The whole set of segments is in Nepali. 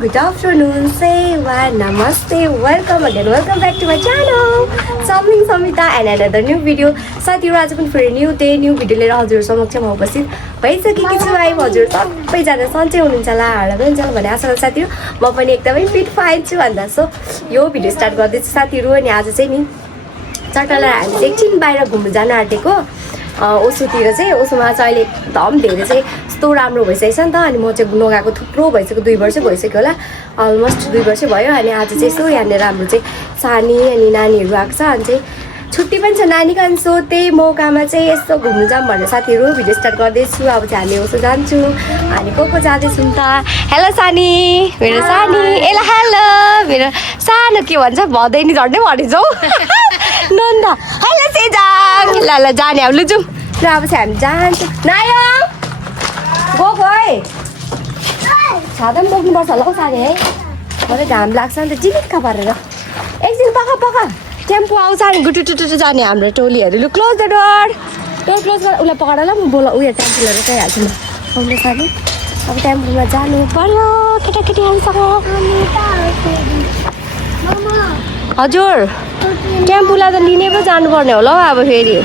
good afternoon, say one, namaste, welcome again, welcome back to my channel, Chamling Samita and another new video. साथीहरु आज पनि फेरि न्यू डे न्यू भिडियो लिएर हजुर समक्षमा उपस्थित भइसकेकी छु। आई हजुर सबैजना सन्चै हुनुहुन्छ होला, हर्न हुन्छ भन्ने आशा गर्छु साथीहरु। म पनि एकदमै फिट फाइन छु भन्दा सो यो भिडियो स्टार्ट गर्दैछु साथीहरु। अनि आज चाहिँ नि चट्टालाई हामी एकछिन बाहिर घुम्न जान आँटेको ओसोतिर चाहिँ। ओसोमा चाहिँ अहिले एकदम धेरै चाहिँ यस्तो राम्रो भइसकेको छ नि त। अनि म चाहिँ नगएको थुप्रो भइसक्यो, 2 वर्ष भइसक्यो होला, अलमोस्ट 2 वर्ष भयो। अनि आज चाहिँ यसो यहाँनिर हाम्रो चाहिँ सानी अनि नानीहरू आएको छ। अनि चाहिँ छुट्टी पनि छ नानीको। अनि सो त्यही मौकामा चाहिँ यस्तो घुम्नु जाऊँ भनेर साथीहरू भिडियो स्टार्ट गर्दैछु। अब चाहिँ हामी ओसो जान्छौँ। अनि को जाँदैछौँ त? हेलो सानी, मेरो सानी। एला हेलो मेरो सानो के भन्छ भदैनी झन्डै भनिन्छ हौ नन्द। हेलो सेजाङ। ल ल जाने अब लु जाउँ। र अब चाहिँ हामी जान्छौँ। नायो गएको है, छाता पनि बोक्नुपर्छ होला हौ सानी है, मलाई घाम लाग्छ नि त चिनिक्क पारेर। एकछिन पख पख टेम्पो आउँछ अनि गुटुटुटु जाने हाम्रो टोलीहरू। लु close the door, door close गरेर उसलाई पकाएर ल म बोला उयो टेम्पो लिएर गइहाल्छु म। आउनु सानी, अब टेम्पोमा जानु पर्यो केटाकेटीहरूसँग। हजुर टेम्पोलाई त लिने पो जानुपर्ने होला हौ अब फेरि।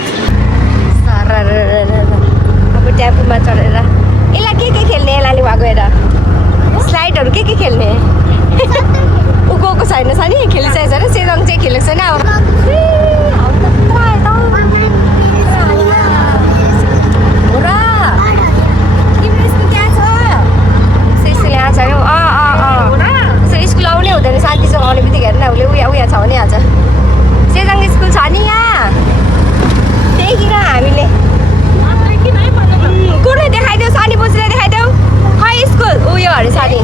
अब टेम्पोमा चढेर यसलाई के खेल्ने, यसलाई उहाँ गएर स्लाइडहरू के खेल्ने ऊ गएको छैन सानी, खेलिसकेको छैन। सेरङ चाहिँ खेलेको छैन। अब तिम्रो स्कुल त्यहाँ छ? स्कुल यहाँ छ यो। स्कुल आउनै हुँदैन, साथीसँग आउने बित्तिकै हेर्न उसले उया छ भने आज सेरङ स्कुल छ नि यहाँ। त्यही किन हामीले कुनै देखाइदेऊ सानी, बोजूलाई देखाइदेऊ खै स्कुल उयो अरे सानी।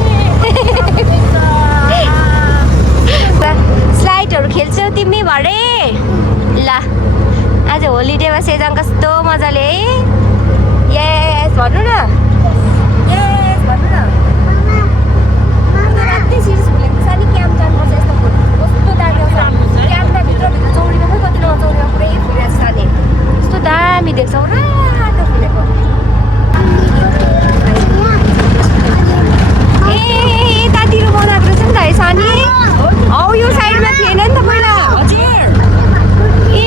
स्लाइडहरू खेल्छौ तिमी भरे? ल आज होलिडेमा सेजाङ कस्तो मजाले है। यस भन्नु न, यस भन्नु न। रातै सिरिस खुलेको सानी, क्याम्प जानुपर्छ। यस्तो फुल कस्तो दामी आउँछ क्याम्पमा, भित्रभित्र चौरीमा पनि कति नौ चौरीमा पुरै फुलेको छ सानी, कस्तो दामी देख्छौ रातो फुलेको। ए यतातिर बनाएको रहेछ नि त है सानी। हौ यो साइडमा थिएन नि त पहिला। हजुर ए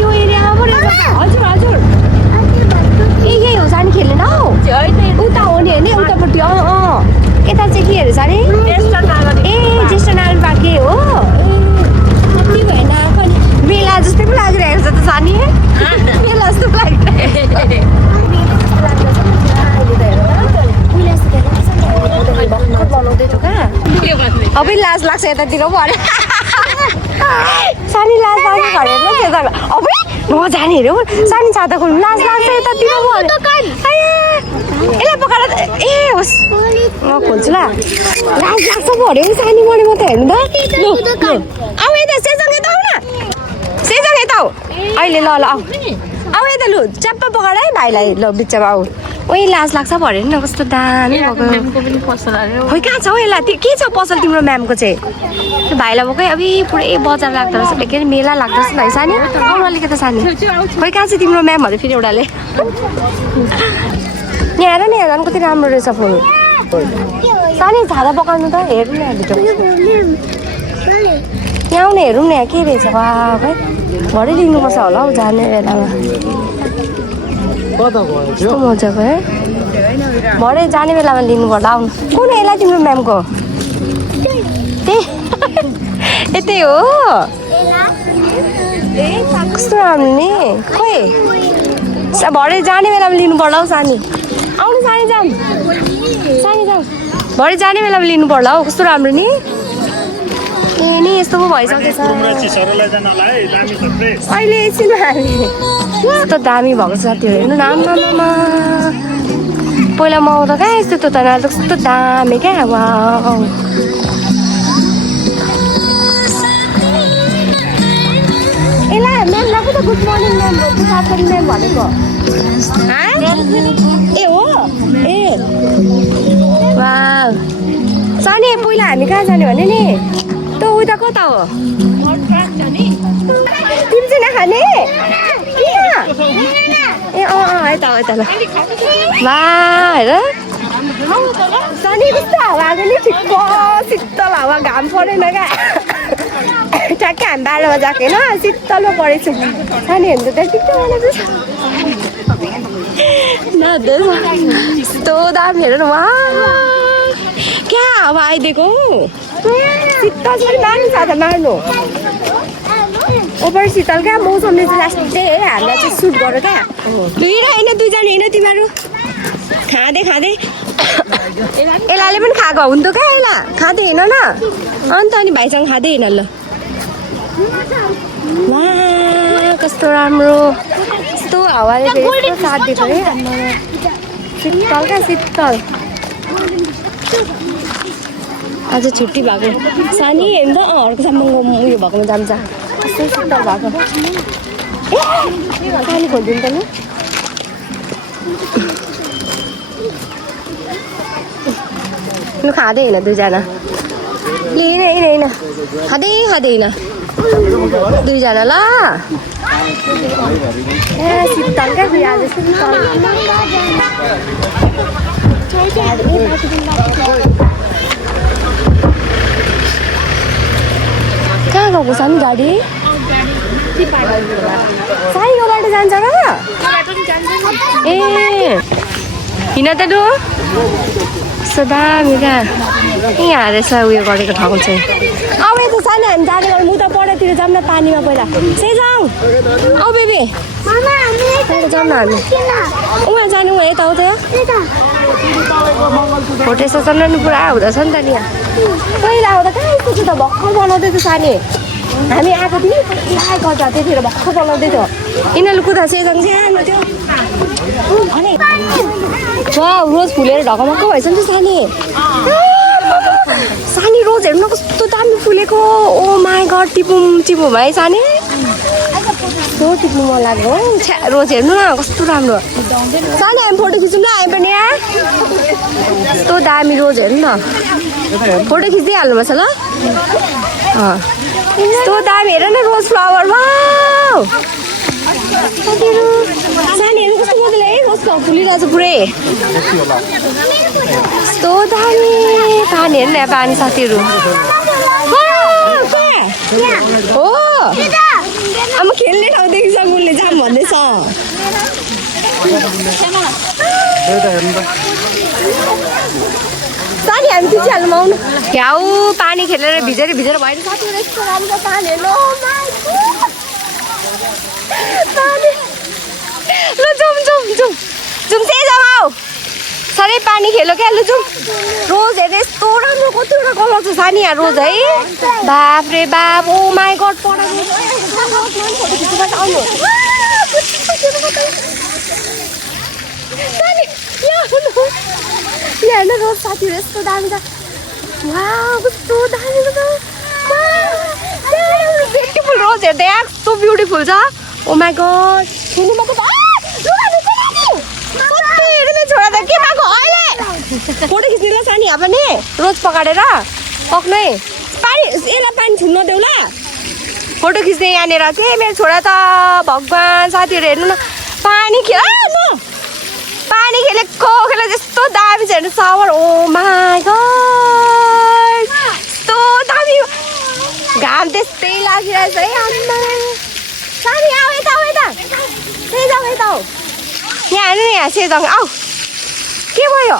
यो एरियामा पो रहेछ। हजुर हजुर ए यही हो सानी, खेल्ने न हौ उता हो नि होइन, उतापट्टि। यता चाहिँ के अरे सानी? ए ज्येष्ठ नारायण पार्के हो। कति भएन मेला जस्तै पो लागिरहेको छ त सानी, मेला जस्तो पो लागिरहेको बनाउँदैछु कहाँ। अब लाज लाग्छ यतातिर पो अरे सानी, लाज लाग्छ अरे अब नजाने अरे सानी, छाता खोल्नु लाज लाग्छ यतातिर पो अरे। यसलाई पकाएर ए होस् म खोल्छु ल, लाज लाग्छ पो अरे सानी। मैले म त हेर्नु त। आऊ यता सेजाङ, यता आऊ न सेजाङ, यता आऊ अहिले। ल ल आऊ आऊ यता, लु च्याप्प पकाएर है भाइलाई। ल बिचमा आऊ। ओइ लाज लाग्छ पो अरे नि, कस्तो दामी भएको। खोइ कहाँ छ हौ यसलाई, के छ पसल तिम्रो म्यामको चाहिँ? त्यो भाइलाई भएकै अब पुरै बजार लाग्दो रहेछ, के अरे मेला लाग्दो रहेछ भाइ सानी। आउनु अलिकति सानी, खोइ कहाँ छ तिम्रो म्याम अरे फेरि एउटाले। यहाँ हेर नि, हेर कति राम्रो रहेछ फुल सानी। छाता पकाउनु त हेर्नु न भिडियो, यहाँ आउने हेरौँ न यहाँ के रहेछ। वा भाइ भरे लिनुपर्छ होला हौ जाने बेलामा। कस्तो मजाको है, भरे जाने बेलामा लिनु पर्ला। आउनु कुन यसलाई तिम्रो म्यामको? यतै हो, कस्तो राम्रो नि। खोइ भरे जाने बेलामा लिनु पर्ला हौ सानी। आउनु सानी जाऊँ, सानी जाऊँ, भरे जाने बेलामा लिनु पर्ला हौ, कस्तो राम्रो नि। ए नि यस्तो पो भइसकेछ अहिले एकछिनमा हामी। यस्तो दामी भएको छ साथीहरू हेर्नु न। आमामा पहिला म आउँदा कहाँ यस्तो त त कस्तो दामी क्या। वाउ यसलाई म्यामलाई पो त good morning ma'am, good afternoon ma'am भनेको। ए हो ए वाउ सानी। पहिला हामी कहाँ जाने भने नि त उता कता हो? तिमी चाहिँ नखाने? ए यता ल। वा हेर सानी कस्तो हावा आएको नि ठिक्क शीतल हावा घाम परेन क्या ठ्याक्कै हामी बाह्रमा गएको होइन शीतलमा परेको छु सानी हेर्नु त ठिक्क नदेऊ यस्तो दाम हेर न क्या हावा आइदिएको शीतल पनि मार्नु छ त मार्नु ओभर शीतल क्या मौसमले चाहिँ लास्टै हामीलाई चाहिँ सुट गर क्या होइन दुईजना होइन तिमीहरू खाँदै एलाले पनि खाएको हुन्थ्यो क्या एला खाँदै हिँड न अन्त अनि भाइसँग खाँदै हिँड ल वा कस्तो राम्रो यस्तो हावाले यस्तो साथ दिएको है शीतल क्या शीतल आज छुट्टी भएको सानी हेर्नु त अर्कोसम्म उयो भएकोमा जान्छ कस्तो शीतल भएको सानी खोलिदिनु त लु खाँदै होइन दुईजना होइन खाँदै होइन दुईजना ल ए शीतल क्या फेरि आज शीतल कहाँ गएको छ नि गाडी साईको बाटो जान्छ र ए हिँड त लु यस्तो दामी क्या यहाँ रहेछ उयो गरेको ठाउँ चाहिँ अब यता सानो हामी जाने गरौँ उता पढातिर जाऊँ न पानीमा पहिला चाहिँ जाउँ औ बेबी जाउँ न हामी उहाँ जानु उहाँ यता उता होटेल सजाउनु पुरा हुँदैछ नि त नि यहाँ पहिला आउँदा कहाँ यस्तो थियो त भर्खर बनाउँदै थियो सानी हामी आएको थियौँ गर्छ त्यतिखेर भर्खर बनाउँदै थियो यिनीहरू कुदा सेजङ सानो थियो रोज फुलेर ढकमक्क भएछ नि त सानी रोज हेर्नु कस्तो दामी फुलेको ओ माई गड टिपौँ है सानी कस्तो टिप्नु मन लाग्यो हो रोज हेर्नु न कस्तो राम्रो सानी हामी फोटो खिचौँ न हामी पनि कस्तो दामी रोज हेर्नु न फोटो खिच्दै हाल्नुपर्छ ल कस्तो दामी हेर न रोज फ्लावर वाउ सानीहरू कस्तो मजाले है रोज फ्लावर फुलिरहेछ पुरै कस्तो दामी पानी हेर्नु न पानी साथीहरू हो अब खेल्ने ठाउँ देखिसक्यो उसले जाम भन्दैछ सानी हामी खिचिहाल्नु आउनु घ्याउ पानी खेलेर भिजेर भएन साथीहरू यस्तो राम्रो पानी हेर्नु ल जाउँ त्यही जाउँ आऊ साह्रै पानी खेल्यो क्या लु जाउँ रोज हेर्नु यस्तो राम्रो कतिवटा कलर छ सानी यहाँ रोज है बाप रे बाप ओ माई गड पढाउनु हेर्नु रोज साथीहरू यस्तो दामी छ वाउ कस्तो दामी छ ब्युटिफुल रोज हेर्दै कस्तो ब्युटिफुल छ ओ माई गड छोरा त के भएको अहिले फोटो खिच्ने ल सानी यहाँ पनि रोज पकाएर पक्नै पानी यसलाई पानी छुन्न देऊ ल फोटो खिच्ने यहाँनिर चाहिँ मेरो छोरा त भगवान् साथीहरू हेर्नु न पानी खेलेको यस्तो दामी छ हेर्नु सावर ओ माई गड यस्तो दामी घाम त्यस्तै लागिरहेछ है आम्मा सानी आऊ यता सेजङ यता हो यहाँ हेर्नु यहाँ सेजङ आऊ के भयो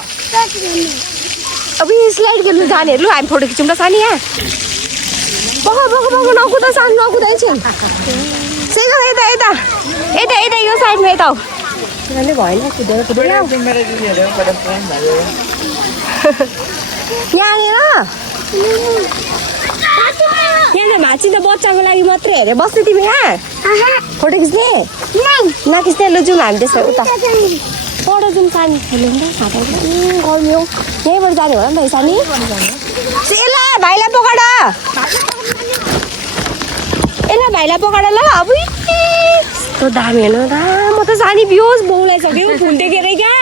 अब स्लाइड खेल्नु जानेहरू हामी फोटो खिचौँ त सानी यहाँ बग नकुदा सानो नकुदा एकछिन सेजङ यता यो साइडमा यता हो भएन कुदेर यहाँनिर यहाँ भाँची त बच्चाको लागि मात्रै हेरेर बस्ने तिमी यहाँ फोटो खिच्ने नखिच्ने लु जाउँ हामी त्यसो उता पर जाउँ सानी गर्मी हो यहीँबाट जाने होला नि त सानी यसलाई भाइलाई पकाड ल अब यस्तो दामी हेर्नु त म त सानी बियोस बोलाइसक्यो फुल देखेर क्या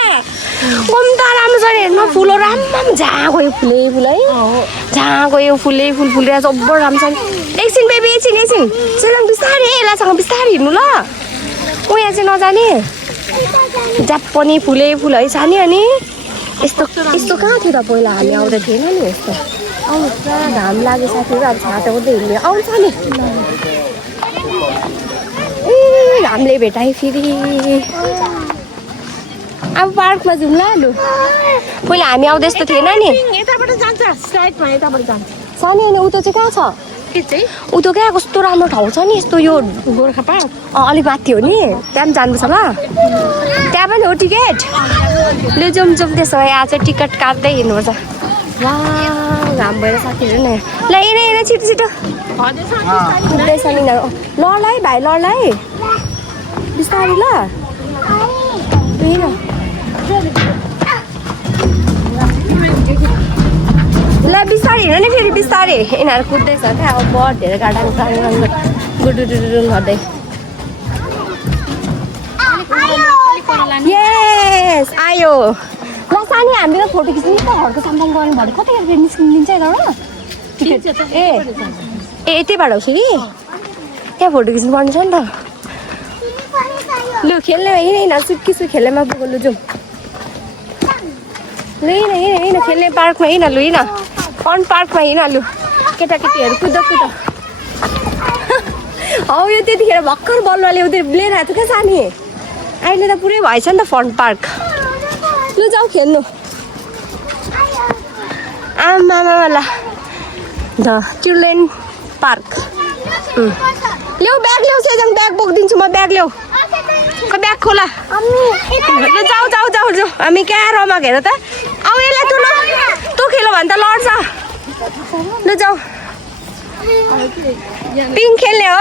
कम त राम्रो छ हेर्नु फुलहरू राम्रो जहाँ गयो फुलै फुल है जहाँ गयो फुलै फुल फुलिरहेको छ अब्बर राम्रो छ एकछिन बेबी एकछिन सेलङ बिस्तारै यसलाईसँग बिस्तारै हिँड्नु ल ऊ यहाँ चाहिँ नजाने जाप पनि फुलै फुल है सानी अनि यस्तो कहाँ थियो त पहिला हामी आउँदा थिएन नि यस्तो आउनु पुरा घाम लाग्यो साथीहरू अब छाता उठ्दै हिँड्ने आउँछ नि ए घामले भेटाएँ फेरि अब पार्कमा जाउँ ल लु पहिला हामी आउँदा यस्तो थिएन नि यताबाट जान्छ साइडमा यताबाट जान्छ सानी अनि उतो चाहिँ कहाँ छ के चाहिँ उतो क्या कस्तो राम्रो ठाउँ छ नि यस्तो यो गोर्खा पार्क अलिक माथि हो नि त्यहाँ पनि जानुपर्छ ल त्यहाँ पनि हो टिकट लु जाउँ जाउँ त्यसो भए आज टिकट काट्दै हिँड्नुपर्छ वा घाम भएर साथीहरू नि ल हिँड छिटो छिटो कुद्दैछ नि लड है भाइ लड है बिस्तारै ल ल बिस्तारै हिँड नि फेरि बिस्तारै यिनीहरू कुद्दैछ क्या अब बर्डहरू गाडा गुडुडुडुडुङ गर्दै यस आयो ल सानी हामीले फोटो खिच्नु त हर्को सामान गर्नु भने कतिखेर फेरि निस्किन्छ यताबाट ए यतैबाट हो फेरि त्यहाँ फोटो खिच्नु पर्ने छ नि त लु खेल्ने हिँड सुत्किसु खेल्नेमा पुग्यो लु जाउँ ल हिँड खेल्ने पार्कमा हिँड लु हिँड फन पार्कमा हिँड लु केटाकेटीहरू कुद हौ यो त्यतिखेर भर्खर बलुवाले उनीहरू लिएर आएको थियो क्या सानी अहिले त पुरै भएछ नि त फन पार्क लु जाऊ खेल्नु आमा ल द चिल्ड्रेन पार्क ल्याऊ ब्याग ल्याऊ सेजङ ब्याग बोकिदिन्छु म ब्याग ल्याऊ ब्याग खोला ल जाऊ जाऊ जाऊ जाऊ हामी क्या रमाक हेर त आऊ यसलाई तँ खेल्यो भने त लड्छ ल जाऊ पिङ खेल्ने हो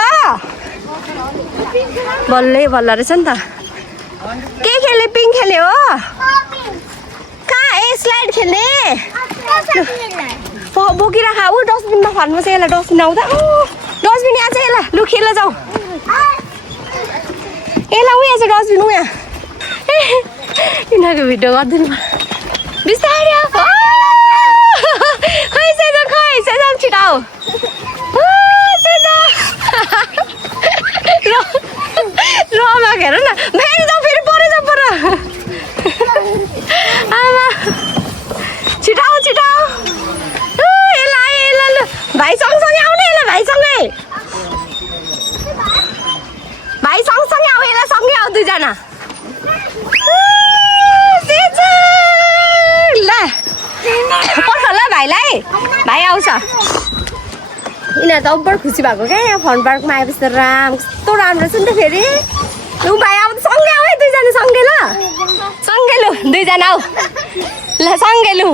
बल्लै बल्ल रहेछ नि त के खेल्ने पिङ खेल्ने हो कहाँ ए स्लाइड खेल्ने बोकिराख ऊ डस्टबिनमा फाल्नु चाहिँ यसलाई डस्टबिन आउँदा डस्टबिन यहाँ चाहिँ यसलाई लु खेल्न जाऊ यसलाई उयो चाहिँ डस्टबिन उयो यिनीहरूको भिडियो गरिदिनु बिस्तारै खै सेजङ छिटो आऊ रमाक हेर न फेरि जाऊ फेरि पर आमा छिटो आऊ यसलाई ल भाइ सँगसँगै आउने यसलाई भाइ सँगसँगै आऊ यसलाई सँगै आऊ दुईजना ल पर्छ ल भाइलाई भाइ आउँछ यिनीहरू त अब्बड खुसी भएको क्या यहाँ फन पार्कमा आएपछि त कस्तो राम्रो छ नि त फेरि लु भाइ आऊ सँगै आऊ है दुईजना सँगै ल सँगै लु दुईजना आऊ ल सँगै लु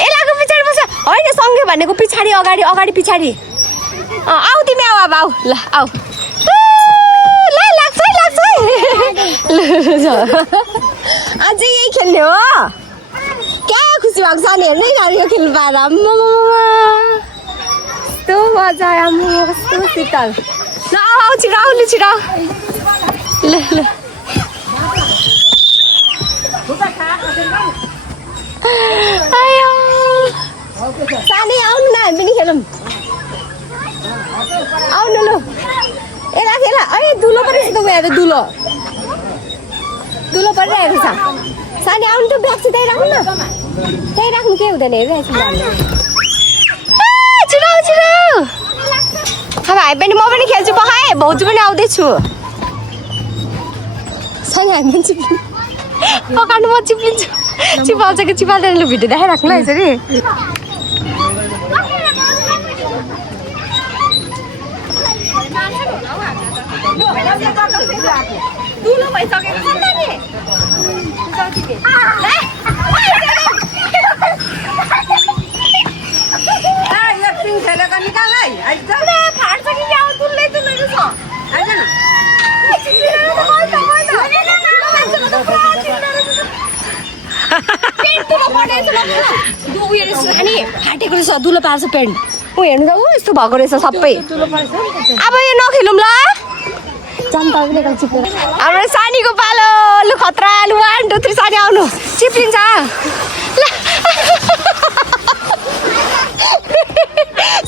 यसलाको पछाडि बस्छ होइन सँगै भनेको पछाडि अगाडि पछाडि आऊ तिमी आऊ अब आऊ ल आऊ ल लाग्छ अझै यही खेल्ने हो क्या खुसी भएको छ नि हेर्नु गाडीको खेल्नु पाएर कस्तो मजा आयो कस्तो शीतल ल आऊ छिटो ल सानै आउनु न हामी पनि खेलौँ आउनु लु खेल दुलो परिरहेको छ यहाँ त दुलो परिरहेको छ सानी आउनु त ब्याग चाहिँ त्यहीँ राख्नु न त्यहीँ राख्नु केही हुँदैन हेरिरहेको छिटो अब हामी पनि म पनि खेल्छु पखाएँ भाउजू पनि आउँदैछु सानी हामी पनि चिप्लिनु पकाउनु म चिप्लिन्छु चिपाउँछ कि चिपाल्दैन लु भिडियो देखाइराख्नु ल यसरी दुलो भइसकेको छ नि खेलेको निकाल है फाट्छ कि यहाँ दुल्लै छ अनि फाटेको रहेछ दुलो पार्छ पेन्ट ऊ हेर्नु त ऊ यस्तो भएको रहेछ सबै अब यो नखेलौँ ल हाम्रो सानीको पालो लु खतरा लु 1 2 3 सानी आउनु चिप्लिन्छ ल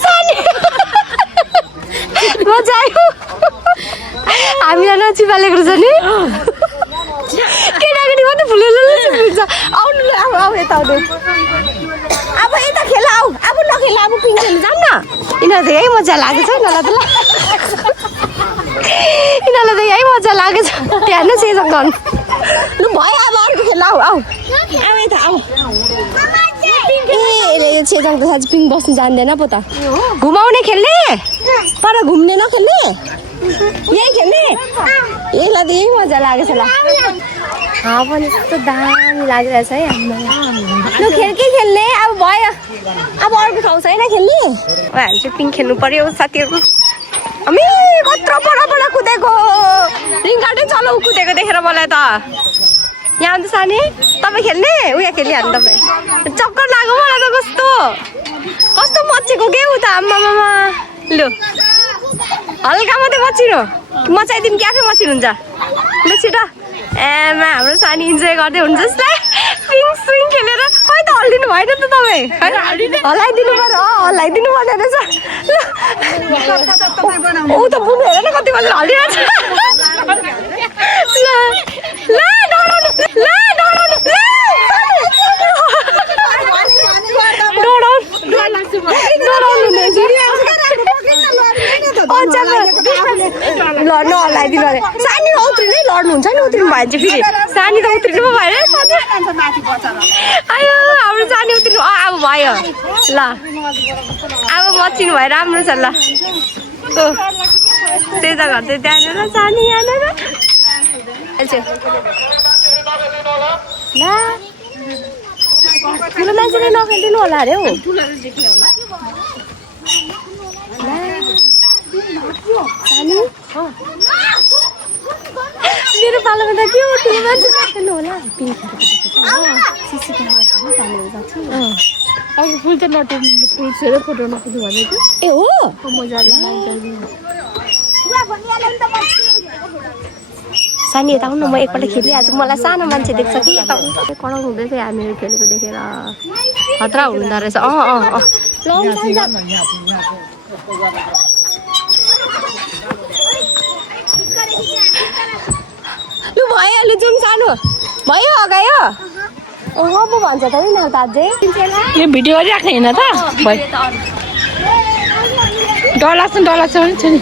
सानी मजा आयो हामीलाई नचिपालेको रहेछ नि केटाकेटी मात्रै फुलेर चिप्लिन्छ आउनु ल अब खेल्नु अब पिङ खेल्नु जाऊँ न यिनीहरू त यही मजा लागेछ यिनीहरूलाई त ल यिनीहरूलाई त यही मजा लागेछ त्यहाँ नै सेजक गर्नु लु भयो अब अर्को खेल्नु आऊ आऊ आऊ यता आऊ ए सेजक त साँच्चै पिङ बस्नु जान्दैन पो त घुमाउने खेल्ने तर घुम्ने नखेल्ने यही खेल्ने यसलाई त यही मजा लागेछ ल पनि कस्तो दामी लागिरहेछ है लु खेल्ने अब भयो अब अर्को ठाउँ छैन खेल्ने हामी चाहिँ पिङ खेल्नु पर्यो साथीहरू हामी कत्रो पर कुदेको रिङ्गाटै चलाउ कुदेको देखेर मलाई त यहाँ अन्त सानी तपाईँ खेल्ने उयो खेलिहाल्नु तपाईँ चक्कर लाग्यो मलाई त कस्तो मचेको के उता आम्मामा लु हल्का मात्रै मचिनु मचाइदिउँ कि आफै मचिनुहुन्छ लु छिटो एमा हाम्रो सानी इन्जोय गर्दै हुन्छ जस्तै पिङ स्विङ खेलेर खै त हल्लिनु भएन त तपाईँ हल्लाइदिनु पर्यो हल्लाइदिनु पर्ने रहेछ ऊ त पुग्नु हेर न कति मजा हल्लिरहेछ लड्नु हल्लाइदिनु अरे सानी उत्रिनु है लड्नुहुन्छ नि उत्रिनु भयो भने चाहिँ फेरि सानी त उत्रिनु पो भएन आयो हाम्रो सानी उत्रिनु अब भयो ल अब मचिनु भयो राम्रो छ ल त्यही त घर चाहिँ त्यहाँनिर सानी यहाँनिर ला ठुलो मान्छेले नखेलिदिनु होला अरे हौ सानी मेरो पालोमा त के हो ठुलो मान्छे नखेल्नु होला सिसी क्यामेरा छ नि त्यहाँनिर जान्छु अब फुल त नटेर्नु फुल्सेर फोटो नखुल्नु भनेको ए हो मजाले सानी यता आउनु म एकपल्ट खेलिहाल्छु मलाई सानो मान्छे देख्छ कि यता कराउनु हुँदैछ हामीहरू खेलेको देखेर खतरा हुँदो रहेछ लु भइहाल्यो जाउँ सानो भयो अगायो पो भन्छ त उनीहरू त अझै यो भिडियो गरिराख्ने होइन त डर लाग्छ भने छ नि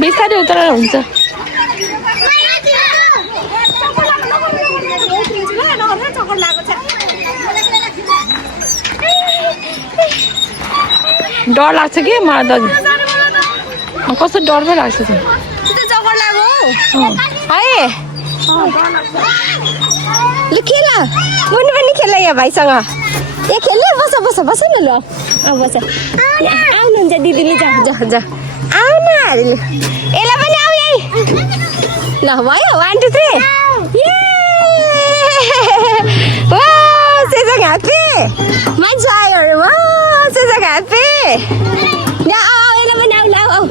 बिस्तारै उत्रएर हुन्छ डर लाग्छ कि मलाई त कस्तो डर पो लाग्छ चक्कर लाग्यो है लु खेल मुनि पनि खेल यहाँ भाइसँग ए खेल्ने बस न ल बस आउनुहुन्छ दिदीले जा आउ न हरिले यसलाई पनि आऊ यही ल भयो 1 2 3 सेजक ह्याप्पी मान्छे आयो अरे सेजक ह्याप्पी यहाँ यसलाई पनि आऊ ल आऊ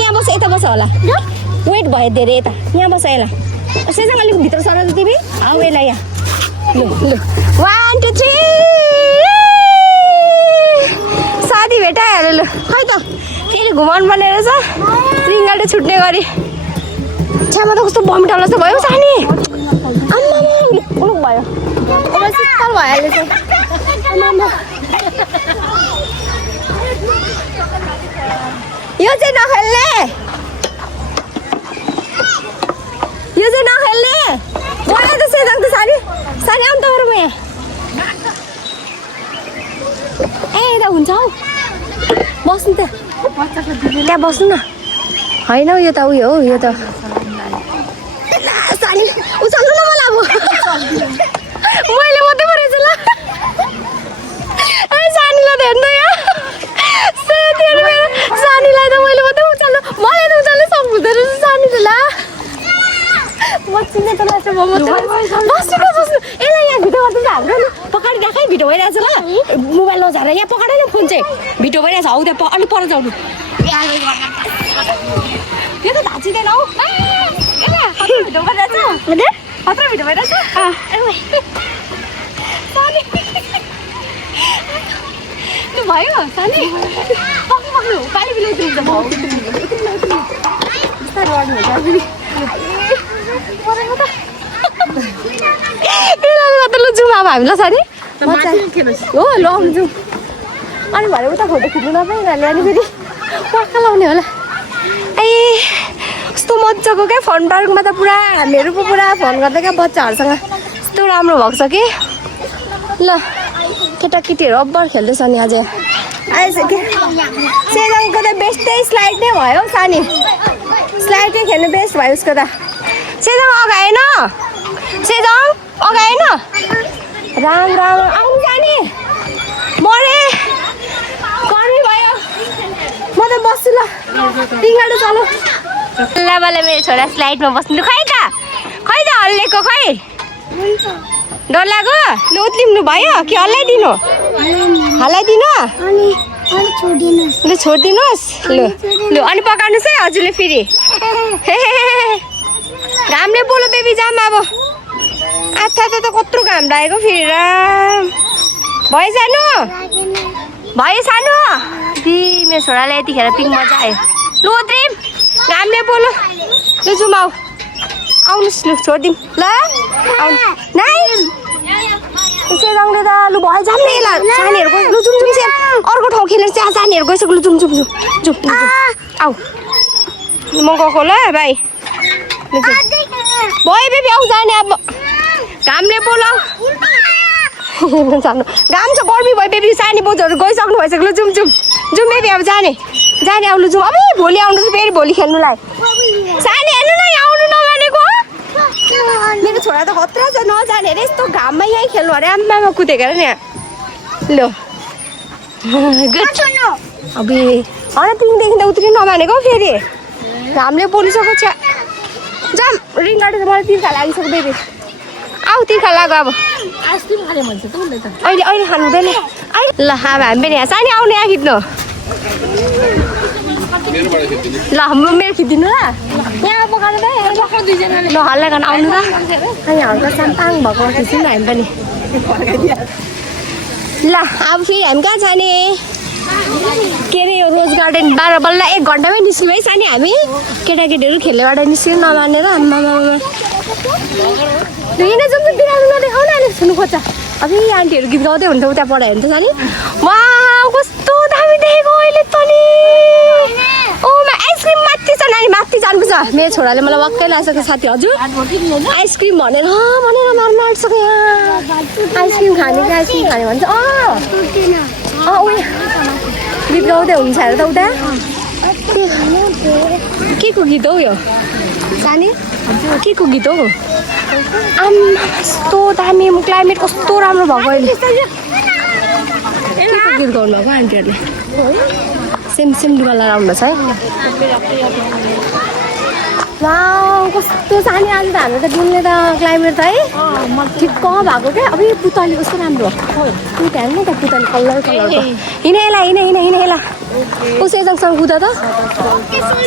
यहाँ बस यता बस होला वेट भयो धेरै यता यहाँ बस यसलाई सेजक अलिक भित्र सर तिमी आऊ यसलाई यहाँ लु 1 2 3 साथी भेटाइहाल्यो लु खै त फेरि घुमाउनु पर्ने रहेछ रिङ्गाले छुट्ने गरी छ्यामा त कस्तो बमिट जस्तो भयो सानी आम्मा उलुक भयो अब शीतल भइहाल्छ यो चाहिँ नखेल्ने मलाई त सेजक त सानी आउनु त बरु म यहाँ ए यता हुन्छ हौ बस्नु त त्यहाँ बस्नु न होइन यो त उयो हो यो त सानी उचाल्नु न मलाई अब मैले मात्रै परेछु ल सानीलाई त हेर्नु यहाँ सानीलाई त मैले मात्रै उचाल्नु मलाई त उचाल्नै सक्नुहुँदो रहेछ सानीले ला मचिने त लाग्छ बस्नु यसलाई यहाँ भित्र गर्दा हाम्रो पकाएर देखाइ है भिडियो भइरहेछ ल मोबाइल नझाएर यहाँ पकड न फोन चाहिँ भिडियो भइरहेछ हौ त्यहाँ अलि पर जाउनु यो त भाँचिँदैन हौ भिडियो भइरहेछ खतरा भिडियो भइरहेछ त्यो भयो सानी पक्नु पक्नु पानी बिलो उत्रिन्छ बिस्तारै गर्नु हुन्छ ल जाउँ अब हामी ल सानी हो ल आउनु जाउँ अनि भरे उता फोटो खिच्नु नपाइहाल्यो अनि फेरि पक्का लाउने होला ए कस्तो मजाको क्या फन पार्कमा त पुरा हामीहरू पो पुरा फोन गर्दा क्या बच्चाहरूसँग यस्तो राम्रो भएको छ कि ल केटाकेटीहरू अब्बर खेल्दैछ नि अझै सेजङको त बेस्टै स्लाइड नै भयो हौ सानी स्लाइडै खेल्नु बेस्ट भयो उसको त सेजङ अगाएन सेजङ अगाएन राम राम आउनु जाने मरे गर्मी भयो म त बस्छु ल तिमीहरू चलो ल बल्ल मेरो छोरा स्लाइडमा बस्नु खै त हल्लेको खै डर लाग्यो ल उत्लिनु भयो कि हल्लाइदिनु हल्लाइदिनु ल छोडिदिनुहोस् ल अनि पकाउनुहोस् है हजुरले फेरि घामले बोलो बेबी जाम अब आथा त कत्रो घाम लागेको फेरि भयो सानो भयो सानो दि मेरो छोराले यतिखेर पिङ मजा आयो ल उत्रिम घामले बोलो ल जाउँ आउनुहोस् ल छोडिदिउँ ल आउनु नाइ सेरङले त लु भयो जाऊँ न यसलाई सानीहरूको लु जुम सेर अर्को ठाउँ खेलेर चाहिँ सानीहरू गइसक्यो लु जुम आऊ म गएको ल भाइ भयो बेबी आऊ जाने अब घामले बोलाऊ जानु घाम छ गर्मी भयो बेबी सानी बोजूहरू गइसक्नु भइसक्यो ल जुम बेबी अब जाने आऊ लु जुम अब भोलि आउनुहोस् फेरि भोलि खेल्नुलाई सानी हेर्नु न यहाँ आउनु नमानेको मेरो छोरा त खतरा छ नजाने अरे यस्तो घाममा यहीँ खेल्नु अरे आमामा कुदेको अरे नि यहाँ ल अब तिमीदेखि त उत्रि नमानेको फेरि घामले बोलिसक्यो छ्या जाम रिङ गाडी त मलाई तिर्खा लागिसक्यो बेबी आऊ तिर्खा लाग्यो अब अहिले खानु हुँदैन ल अब हामी पनि यहाँ सानी आउने यहाँ खिच्नु ल हाम्रो मेरो खिचिदिनु ल यहाँ पकाएर त ल हल्ला गर्न आउनु त अनि हल्का साम्पाङ भएको खिच्नु न हामी पनि ल अब फेरि हामी कहाँ जाने के अरे यो रोज गार्डन 12 बल्ल 1 घन्टामै निस्क्यौँ है सानी हामी केटाकेटीहरू खेल्नेबाट निस्क्यौँ नमानेर आम्मामा हिँडे जाउँ त बिरालो नदेखाउ न अहिले सुन्नु खोज्छ अब यी आन्टीहरू गीत गाउँदै हुन्छ उता पढायो भने त सानी वाउ कस्तो दामी देखेको अहिले त नि ओमा आइसक्रिम माथि छ नानी माथि जानुपर्छ मेरो छोराले मलाई वाक्कै लागिसक्यो साथी हजुर आइसक्रिम भनेर मार्न आँटिसक्यो यहाँ आइसक्रिम खाने भन्छ उयो गीत गाउँदै हुन्छ अरे त उता के को गीत हौ यो सानी के को गीत हौ आम्मा कस्तो दामी क्लाइमेट कस्तो राम्रो भएको अहिले के को गीत गाउनु भएको आन्टीहरूले सेम लुगा लगाएर आउनुहोस् है वाउ कस्तो सानी आज त हाम्रो त दिनले त क्लाइमेट त है ठिक्क भएको क्या अब यो पुतली कस्तो राम्रो पुता हेर्नु त पुतली कलरको हिँड यसलाई सेजङसँग कुदा त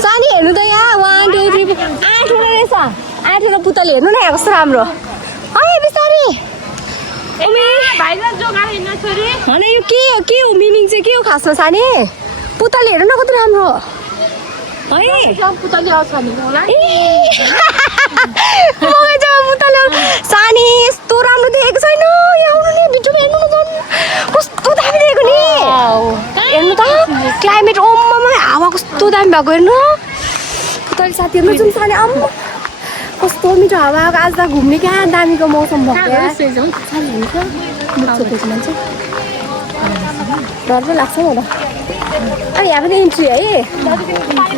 सानी हेर्नु त यहाँ 1 2 3 8वटा रहेछ 8वटा पुतली हेर्नु न यहाँ कस्तो राम्रो है बिस्तारै यो के हो मिनिङ चाहिँ के हो खासमा सानी पुतली हेर्नु न कति राम्रो है पुतली आउँछ नि मलाई पुतली सानी यस्तो राम्रो देखेको छैन यहाँ आउनु नि भिडियोमा हेर्नु न झन् कस्तो दामी देखेको नि हेर्नु त क्लाइमेट ओम्मा हावा कस्तो दामी भएको हेर्नु पुतली साथीहरू जाउँ सानी आम्मा कस्तो मिठो हावा आज त घुम्ने क्या दामीको मौसम भएको डर चाहिँ लाग्छ मलाई अनि यहाँ पनि इन्ट्री है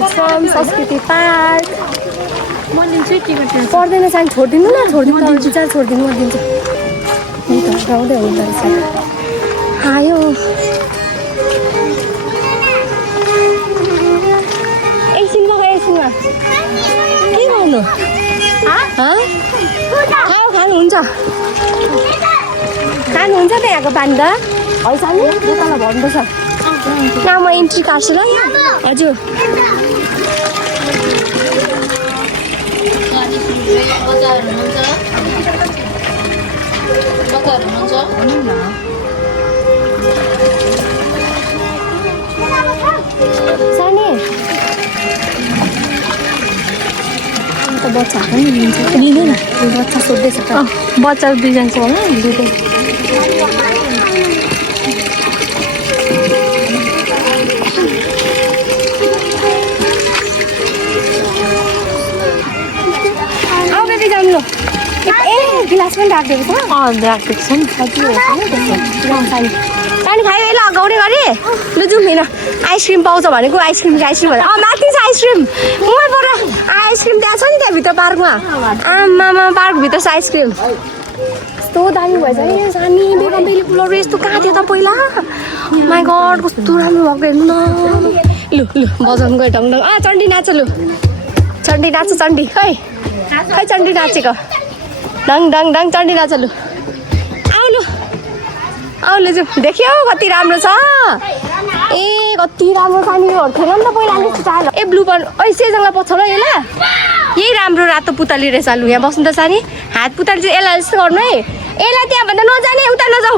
श्रम संस्कृति पार्क पर्दैन सानी छोडिदिनु न छोडिदिनु म दिन्छु गाउँदै हुँदो रहेछ आयो एकछिनमा के गर्नु खानु हुन्छ खानुहुन्छ त यहाँको पानी त है सानी दोकानलाई भन्नुपर्छ यहाँ म इन्ट्री काट्छु ल यहाँ हजुर सानी अन्त बच्चा पनि लिन्छ लिँदैन बच्चा सोध्दैछ त बच्चा दुईजना छ होला लिँदै ए गिलास पनि राखिदिएको छ राखेको छ नि पानी खायो ल गाउने गरी ल जाउँ होइन आइसक्रिम पाउँछ भनेको आइसक्रिम भन्छ माथि छ आइसक्रिम उहाँबाट आइसक्रिम त्यहाँ छ नि त्यहाँभित्र पार्कमा आमामा पार्कभित्र छ आइसक्रिम कस्तो दामी भएछ नि सानी बेगम बेली फुलहरू यस्तो कहाँ थियो त पहिला माई गड कस्तो राम्रो भएको हेर्नु न लु बजाउनु गयो ढङढङ चण्डी नाच लु चण्डी नाच चण्डी खै चण्डी नाचेको डङ डङ डङ चण्डी नाच लु आउनु जाउँ देख्यौ कति राम्रो छ ए कति राम्रो सानीहरू थिएन नि त पहिला अलिक चाल ए ब्लू पन ओइ सेजङलाई पछाउ ल यसलाई यही राम्रो रातो पुतली रहेछ लु यहाँ बस्नु त सानी हात पुतली चाहिँ यसलाई जस्तो गर्नु है यसलाई त्यहाँभन्दा नजाने उता नजाऊ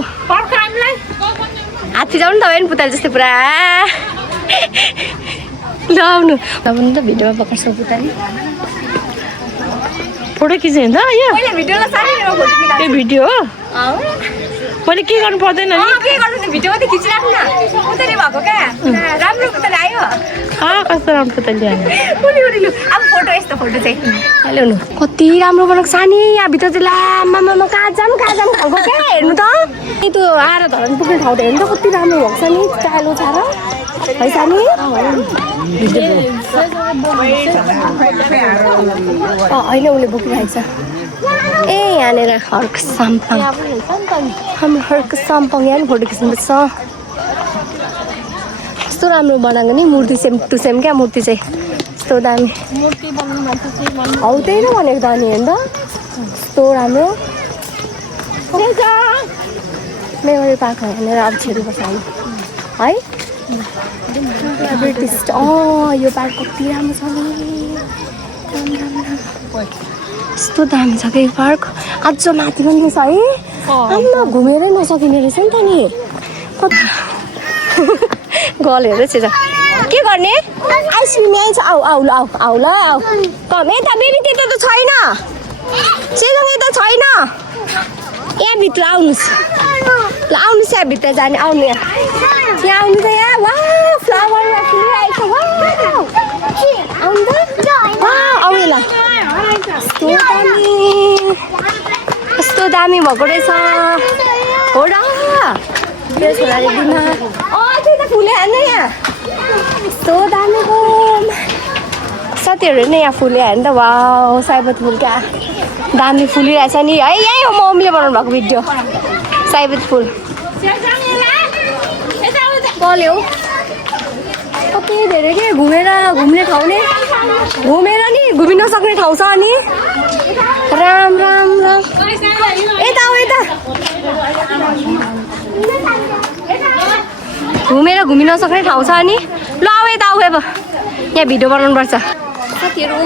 हात फिजाउनु नि त होइन पुतली जस्तै पुरा ल आउनु त भिडियोमा पकाउँछ पुतली फोटो खिच्यो नि त यो भिडियोलाई सानी यो भिडियो हो मैले के गर्नु पर्दैन नि के गर्नु त भिडियो मात्रै खिचिराख्नु न पुतली भएको क्या राम्रो पुतली आयो कस्तो राम्रो पुतली आयो उनी लु अब फोटो यस्तो फोटो चाहिँ ल्याउनु कति राम्रो बनाएको सानी यहाँभित्र चाहिँ लामामा कहाँ जाम खालको क्या हेर्नु त त्यो आएर धरन पुग्ने ठाउँ त हेर्नु त कति राम्रो भएको छ नि चालो छ र है सानी होइन उसले बोकिरहेको छ ए यहाँनिर हर्क साम्पाङ हाम्रो हर्क साम्पाङ यहाँ फोटो खिच्नुपर्छ कस्तो राम्रो बनाएको नि मूर्ति सेम टु सेम क्या मूर्ति चाहिँ कस्तो दामी हौ त्यही नै भनेको त अनि हेर्नु त कस्तो राम्रो मेमोरी पार्क हेरेर अब छिर्नुपर्छ है ब्रिटिस यो पार्क कति राम्रो छ नि यस्तो दामी छ कि पार्क अझ माथि पनि छ है आम्मा घुमेरै नसकिने रहेछ नि त नि गल हेर्दै छ के गर्ने आइसक्रिम यहीँ छ आऊ ल आऊ कम यता बेबी त्यता त छैन सेजङ यता छैन यहाँभित्र आउनुहोस् ल आउनुहोस् यहाँभित्र जाने आउनु यहाँ आउनु त यहाँ वा फ्लावर फुलिरहेको छ आउनु त आउनु ल कस्तो दामी भएको रहेछ हो र त्यो छोराले दिन त्यही त फुले हाल्नु यहाँ कस्तो दामीको साथीहरू नै यहाँ फुले हाल्नु त वा सयपत्री फुल क्या दामी फुलिरहेछ नि है यही हो मम्मीले बनाउनु भएको भिडियो सयपत्री फुल गल्यो कति धेरै के घुम्ने ठाउँ नि घुमेर नि घुमि नसक्ने ठाउँ छ अनि राम यता घुमेर घुमि नसक्ने ठाउँ छ अनि ल आऊ यता आऊ अब यहाँ भिडियो बनाउनु पर्छ साथीहरू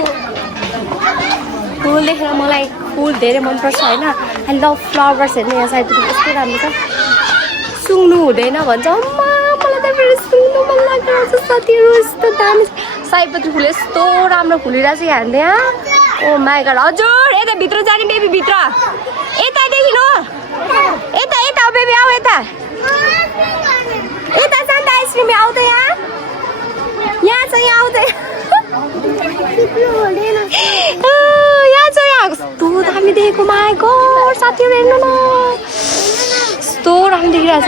फुल देखेर मलाई फुल धेरै मनपर्छ होइन आई लभ फ्लावर्स हेर्नु यहाँ सयपत्री कस्तो राम्रो छ सुँग्नु हुँदैन भन्छ अम्मा मलाई त फेरि सुँग्नु मन लागिरहेको छ साथीहरू यस्तो दामी सयपत्री फुल यस्तो राम्रो फुलिरहेको छ यहाँ त्यहाँ ओ माई गड हजुर यता भित्र जाने बेबी भित्र यतादेखि हो यता बेबी आऊ यता जान्छ आइसक्रिम आऊ त यहाँ छ यहाँ आऊ त यहाँ छ यहाँ कस्तो दामी देखेको माई गड साथीहरू हेर्नु न कस्तो राम्रो देखिरहेछ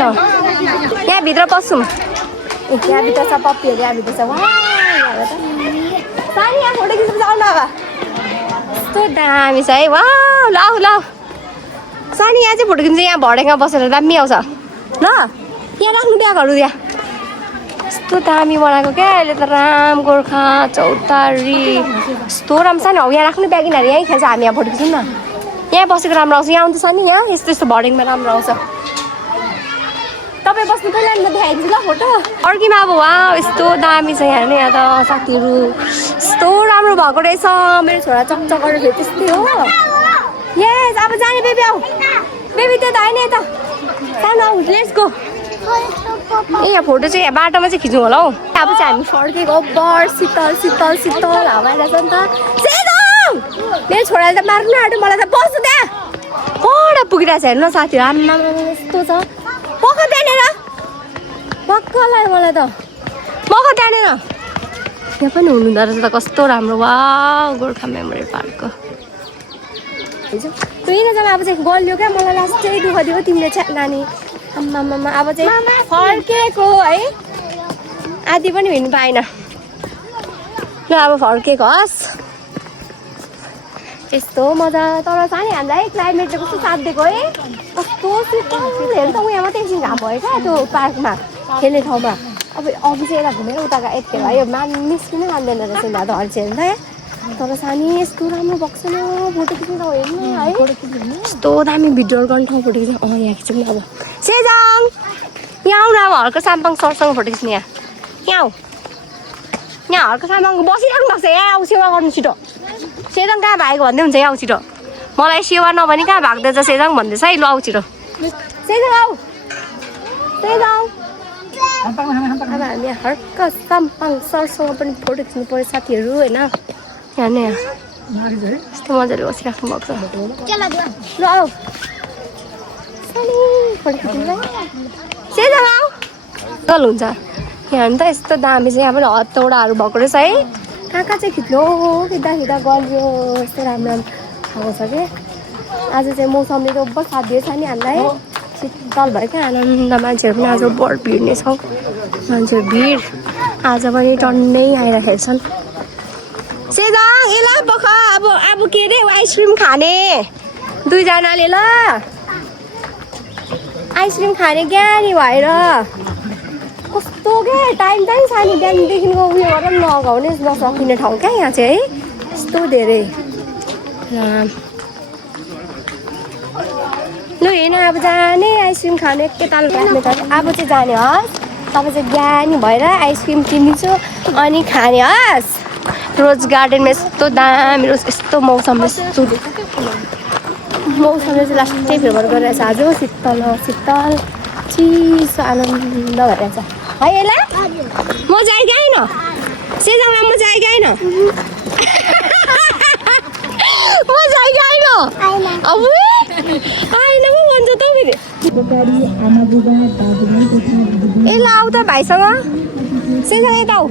यहाँभित्र पसौँ यहाँभित्र छ पप्पीहरू यहाँभित्र छ सानी यहाँ फोटो खिच्नु आउनु अब कस्तो दामी छ है वा ल आऊ सानी यहाँ चाहिँ फोटो खिच्नु यहाँ भडेमा बसेर दामी आउँछ ल यहाँ राख्नु ब्यागहरू यहाँ कस्तो दामी बनाएको क्या अहिले त राम गोर्खा चौतारी कस्तो राम्रो छ नि हौ यहाँ राख्नु ब्याग यिनीहरू यहीँ खेल्छ हामी यहाँ फोटो खिच्नु न यहाँ बसेको राम्रो आउँछ, यहाँ आउँदैछ नि, यहाँ यस्तो यस्तो भर्डिङमा राम्रो आउँछ। तपाईँ बस्नु पहिला म देखाइदिन्छु ल फोटो। अर्कीमा अब वहाँ यस्तो दामी छ यहाँ नि, यहाँ त साथीहरू यस्तो राम्रो भएको रहेछ। मेरो छोरा चकचक गरेर फेरि त्यस्तै हो। यस अब जाने बेबी, आऊ बेबी, त्यो त होइन यता सानो, आऊ लेट्स गो। ए यहाँ फोटो चाहिँ यहाँ बाटोमा चाहिँ खिचौँ होला हौ। अब चाहिँ हामी फर्केको, बर शीतल शीतल शीतल हावा आइरहेछ नि त। मेरो छोराले त मार्नु आँट्यो मलाई त। बस्छु त्यहाँ, पर पुगिरहेको छ हेर्नु साथीहरू, आम्मा यस्तो छ। पख त्यहाँनिर, पक्क लाग्यो मलाई त, पख त्यहाँनिर। यहाँ पनि हुनुहुँदो रहेछ त, कस्तो राम्रो। वा गोर्खा मेमोरियल पार्कको दुईजना अब चाहिँ गल्यो क्या। मलाई लास्ट चाहिँ दुःख दियो तिमीले चाहिँ नानी। आम्मामा अब चाहिँ फर्केको है, आधी पनि हिँड्नु पाएन। ल अब फर्केको हस्। यस्तो मजा तर सानी हामीलाई क्लाइमेटले कस्तो साथ दिएको है, कस्तो शीतल। हेर्नु त उहाँ मात्रै एकछिन घाम भयो क्या त्यो पार्कमा खेल्ने ठाउँमा। अब अघि चाहिँ यसलाई घुमेर उता यति भयो, निस्किनै मान्दैन रहेछ यिनीहरू त हल्छ हेर्नु त। तर सानी यस्तो राम्रो भएको छैन, फोटो खिच्नु त हेर्नु है, यस्तो दामी भिडियो गर्ने ठाउँ फोटो खिच्नु। यहाँ खिचौँ न अब। सेजाङ यहाँ आउनु, अब हर्क साम्पाङ सरसँग फोटो खिच्ने। यहाँ आऊ, यहाँ हर्क साम्पाङ बसिराख्नु भएको छ। यहाँ आऊ सेवा गर्नु छिटो। सेजाङ कहाँ भागेको भन्दै हुन्छ, यहाँ आऊ छिटो। मलाई सेवा नभनी कहाँ भाग्दैछ सेजाङ भन्दैछ है। ल आऊ छिटो सेजाङ, आऊ सेजाङ। अब हामी हर्क साम्पाङ सरसँग पनि फोटो खिच्नु पऱ्यो साथीहरू होइन। यहाँ नै यस्तो मजाले बसिराख्नु भएको छ। ल आऊ फोटो खिच्नु सेजाङ, आऊ चल हुन्छ। यहाँ त यस्तो दामी चाहिँ यहाँ पनि हतौडाहरू भएको रहेछ है। कहाँ कहाँ चाहिँ खिच्नु खिच्दा खिच्दा गल्यो, यस्तो राम्रो राम्रो खाएको छ कि। आज चाहिँ मौसमले त बहुत साथ दिएछ नि हामीलाई, शीतल भयो क्या, आनन्द। मान्छेहरू पनि आज बढ भिड नै छ, मान्छेहरू भिड आज पनि टन्नै आइराखेको छन्। सेजाङ ल पख अब के अरे आइसक्रिम खाने दुईजनाले, ल आइसक्रिम खाने ज्ञानी भएर। कस्तो क्या टाइम त नि सानो, बिहानदेखिको उयो गरेर नगाउने नसकिने ठाउँ क्या यहाँ चाहिँ है, यस्तो धेरै। ल हेर्नु अब जाने आइसक्रिम खाने एकैताल राख्ने छ। अब चाहिँ जाने हस्, तपाईँ चाहिँ ज्ञानी भएर आइसक्रिम किनिदिन्छु अनि खाने हस्। रोज गार्डनमा यस्तो दामी, यस्तो मौसमले चाहिँ लास्टै फेभर गरिरहेछ आज। शीतल शीतल चिसो आनन्द भइरहेछ है। यसलाई म चाहिँ गएन सेजाङलाई, म चाहिँ गएन, म चाहिँ गएन। अब आएन पो भन्छ त फेरि। ए ल आऊ त भाइसँग, सेजाङ यता आऊ।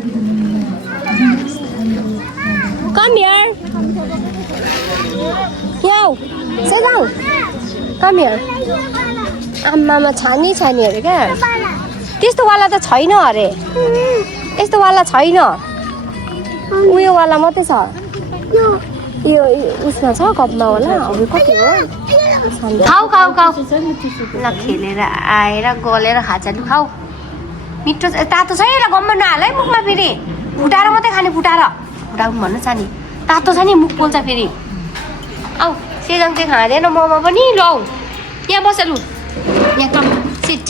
Come here. यहाँ सेजाङ come here. आम्मामा छानी अरे क्या, त्यस्तोवाला त छैन अरे, यस्तोवाला छैन, उयोवाला मात्रै छ। यो उसमा छ कपमा होला। अब कति हो खाऊ खाऊ खाऊ। ल खेलेर आएर गलेर खान्छ लु खाऊ। मिठो तातो छ यसलाई गम्मा नहाल है मुखमा, फेरि फुटाएर मात्रै खाने, फुटाएर फुटाउनु भन्नु छ नि, तातो छ नि मुख पोल्छ फेरि। आऊ सेजाङ चाहिँ खाँदैन मोमो पनि। ल आऊ यहाँ बस लु, यहाँ कम सिट।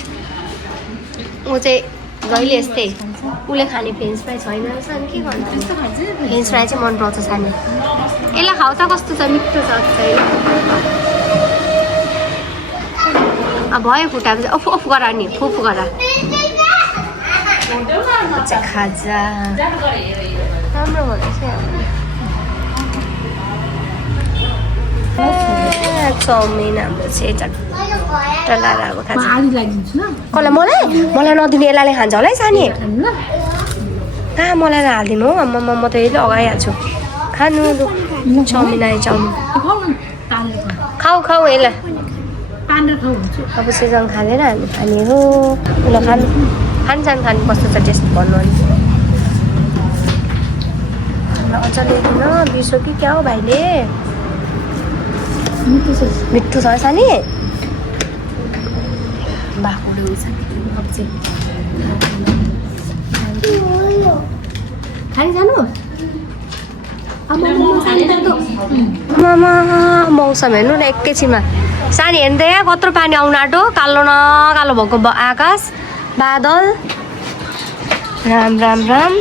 ऊ चाहिँ जहिले यस्तै, उसले खाने फ्रेन्च फ्राई छैन रहेछ नि, के गर्नु फ्रेन्च फ्राई चाहिँ मन पराउँछ सानो। यसलाई खाऊ त कस्तो छ, मिठो छ चाहिँ। अब भयो फुटाएको चाहिँ अफ अफ गर नि, फुफ गर खाजा राम्रो भन्दैछ। चाउमिन हाम्रो चाहिँ चट्ट लाएर अब खाजा। कसलाई मलाई नदिने, यसलाई खान्छ होला है सानी। कहाँ मलाई हालिदिनु हो, म त यसले अगाइहाल्छु। खानु लु चाउमिन आयो, चाउमिन खाऊ खाऊ यसलाई। अब सेजाङ खाँदैन, हामी खाने हो। ल खानु खानु कस्तो छ टेस्ट भन्नु अनि। अझ ल्याइदिनु बिर्सो कि क्या हो भाइले। मिठो छ सानी, बाक्लो खाने जानु आमा मौसम हेर्नु न एकैछिनमा सानी हेर्नु त यहाँ कत्रो पानी आउनु आँटो कालो न कालो भएको आकाश बादल राम राम राम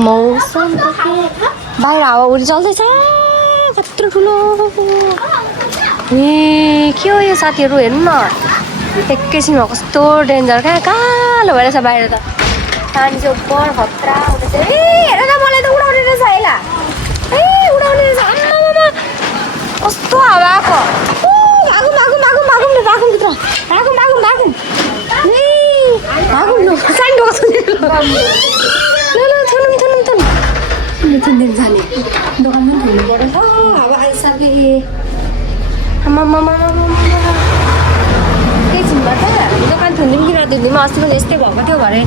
मौसम बाहिर हावाहुरी चल्दैछ कत्रो ठुलो ए के हो यो साथीहरू हेर्नु न एकैछिनमा कस्तो डेन्जर कहाँ कालो भएर छ बाहिर त पानी चाहिँ उपर खतरा हुँदैछ ए हेर न मलाई त उडाउने रहेछ यसलाई ए उडाउने रहेछ आमामा कस्तो हावा आएको भागौँ भागौँ भागौँ भागौँ न भागौँभित्र भागौँ भागौँ भागौँ ए भागौँ न सानो ढोका सुनेर ल ल थुनौँ थुनौँ थुनौँ थुनिदिनु जाने दोकानमा पनि थुन्नु पर्यो हावा आइसके आमामामा एकैछिनबाट दोकान थुनिदिउँ कि नथुनिदिउँ अस्ति पनि यस्तै भएको थियो भरे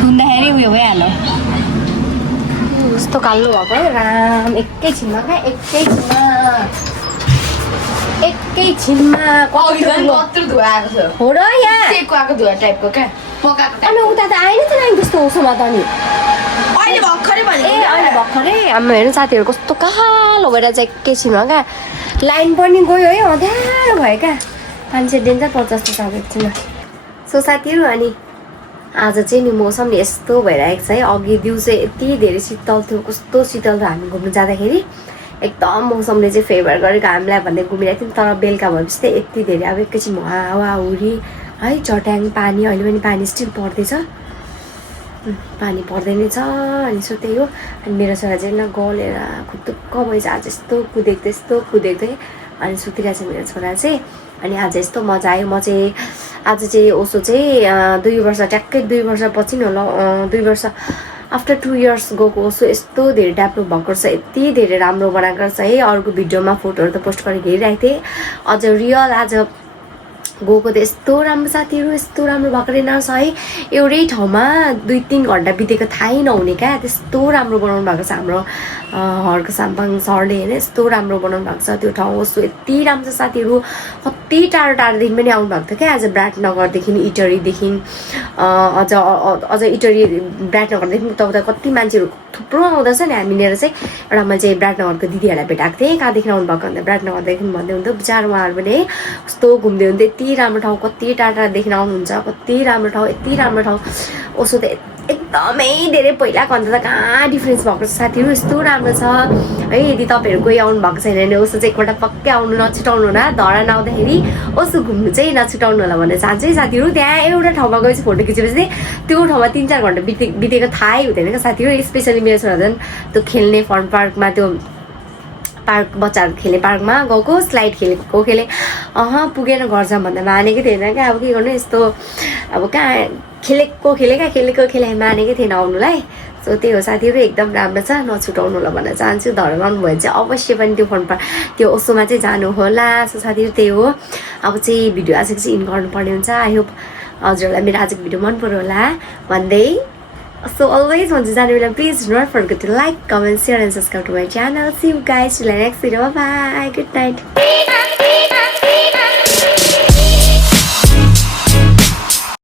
थुन्दाखेरि उयो भइहाल्यो कस्तो कालो भएको है राम एकैछिनमा क्या एकैछिनमा कत्रो धुवा आएको छ हो र यहाँ आएको धुवा टाइपको क्या पकाएको अनि उता त आएन त नानी त्यस्तो उसोमा त अनि अहिले भर्खरै भने ए अहिले भर्खरै हाम्रो हेर्नु साथीहरू कस्तो कालो भएर चाहिँ एकैछिनमा क्या लाइन पनि गयो है अँध्यारो भयो क्या मान्छे डेन्जर पर्छ जस्तो छ एकछिनमा सो साथीहरू अनि आज चाहिँ नि मौसम यस्तो भइरहेको छ है अघि दिउँसो यति धेरै शीतल थियो कस्तो शीतल थियो हामी घुम्नु जाँदाखेरि एकदम मौसमले चाहिँ फेभर गरेको हामीलाई भन्दै घुमिरहेको थियौँ तर बेलुका भएपछि चाहिँ यति धेरै अब एकैछिन हावाहुरी है चट्याङ पानी अहिले पनि पानी स्टिल पर्दैछ पानी पर्दै नै छ अनि सो त्यही हो अनि मेरो छोरा चाहिँ न गलेर खुट्टुक्क भइछ आज यस्तो कुदेको थिएँ अनि सुतिरहेको छ मेरो छोरा चाहिँ अनि आज यस्तो मजा आयो म चाहिँ आज चाहिँ उसो चाहिँ 2 वर्ष ट्याक्कै 2 वर्षपछि नै होला 2 वर्ष आफ्टर 2 इयर्स गएको उसो यस्तो धेरै डेभलप भएको छ यति धेरै राम्रो बनाएको छ है अरूको भिडियोमा फोटोहरू त पोस्ट गरेर हेरिरहेको थिएँ अझ रियल आज गएको त यस्तो राम्रो साथीहरू यस्तो राम्रो भएको रहेछ है एउटै ठाउँमा 2-3 घन्टा बितेको थाहै नहुने क्या त्यस्तो राम्रो बनाउनु भएको छ हाम्रो हर्क साम्पाङ सरले होइन यस्तो राम्रो बनाउनु भएको छ त्यो ठाउँ कस्तो यति राम्रो छ साथीहरू कति टाढो टाढोदेखि पनि आउनु भएको थियो क्या आज विराटनगरदेखि इटरीदेखि अझ इटरी विराटनगरदेखि उता कति मान्छेहरू थुप्रो आउँदछ नि हामीनिर चाहिँ एउटा मैले चाहिँ विराटनगरको दिदीहरूलाई भेटाएको थिएँ कहाँदेखि आउनु भएको भन्दा विराटनगरदेखि भन्दै हुन्थ्यो बिचार उहाँहरू पनि है कस्तो घुम्दै हुन्थ्यो यति राम्रो ठाउँ कति टाढादेखि आउनुहुन्छ कति राम्रो ठाउँ यति राम्रो ठाउँ उसो त एकदमै धेरै पहिलाको अन्त त कहाँ डिफ्रेन्स भएको छ साथीहरू यस्तो राम्रो छ है यदि तपाईँहरू कोही आउनु भएको छैन भने उसो चाहिँ एकपल्ट पक्कै आउनु नछुटाउनु होला धरान आउँदाखेरि उसो घुम्नु चाहिँ नछुटाउनु होला भन्न चाहन्छु है साथीहरू त्यहाँ एउटा ठाउँमा गएपछि फोटो खिचेपछि चाहिँ त्यो ठाउँमा 3-4 घन्टा बितेको थाहै हुँदैन क्या साथीहरू स्पेसली मेरो छोरा झन् त्यो खेल्ने फन पार्कमा त्यो पार्क बच्चाहरू खेल्ने पार्कमा गएको स्लाइड खेलेको पुगेन घर जाऊँ भन्दा मानेकै थिएन क्या अब के गर्नु यस्तो अब कहाँ खेलेको मानेकै थिएन आउनुलाई सो त्यही हो साथीहरू एकदम राम्रो छ नछुटाउनु होला भन्न चाहन्छु धरान आउनु भयो भने चाहिँ अवश्य पनि त्यो फन पार्क त्यो ओसोमा चाहिँ जानु होला सो साथीहरू त्यही हो अब चाहिँ भिडियो आजको चाहिँ इन गर्नुपर्ने हुन्छ आई होप हजुरहरूलाई मेरो आजको भिडियो मन पर्यो होला भन्दै So always want to channel, please do not forget to like, comment, share and subscribe to my channel. See you guys till the next video. Bye bye. Good night.